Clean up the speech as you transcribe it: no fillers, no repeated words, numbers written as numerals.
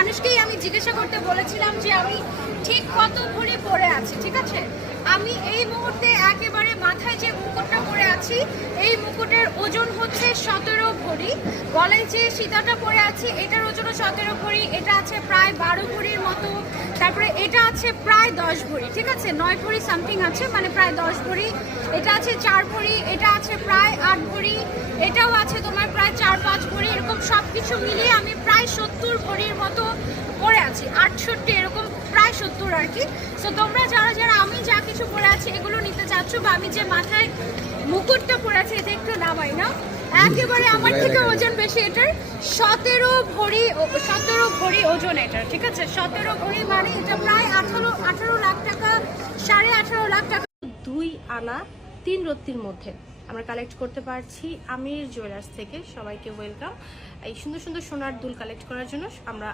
মানুষকেই আমি জিজ্ঞাসা করতে বলেছিলাম যে আমি ঠিক কত ভরি পরে আছি, ঠিক আছে। আমি এই মুহূর্তে একেবারে মাথায় যে মুকুটটা পরে আছি, এই মুকুটের ওজন হচ্ছে 17 ভরি। গলায় যে সীতাটা পরে আছি এটার ওজনও 17 ভরি, এটা আছে প্রায় 12 ভরির মতো। তারপরে এটা আছে প্রায় 10 ভরি, ঠিক আছে, 9 ভরি সামথিং আছে, মানে প্রায় 10 ভরি। এটা আছে 4 ভরি, এটা আছে প্রায় 8 ভরি, এটাও আছে তোমার প্রায় 4-5 ভরি। এরকম সব কিছু মিলিয়ে আমি প্রায় 70 ভরির মতো পরে আছি, 68 এরকম প্রায় 70 আর কি। সো তোমরা যারা যারা আমি যা কিছু পরে আছি এগুলো নিতে চাচ্ছ, বা আমি যে মাথায় মুকুটটা পরে আছি এটা একটু নামাই না, একেবারে আমার থেকে ওজন বেশি এটার, 17 ভরি ওজন এটার, ঠিক আছে। 17 ভরি মানে এটা প্রায় 18 লাখ টাকা, 18.5 লাখ টাকা। 2 আনা 3 রত্তির মধ্যে আমরা কালেক্ট করতে পারছি আমির জুয়েলার্স থেকে। সবাইকে ওয়েলকাম। এই সুন্দর সুন্দর সোনার দুল কালেক্ট করার জন্য আমরা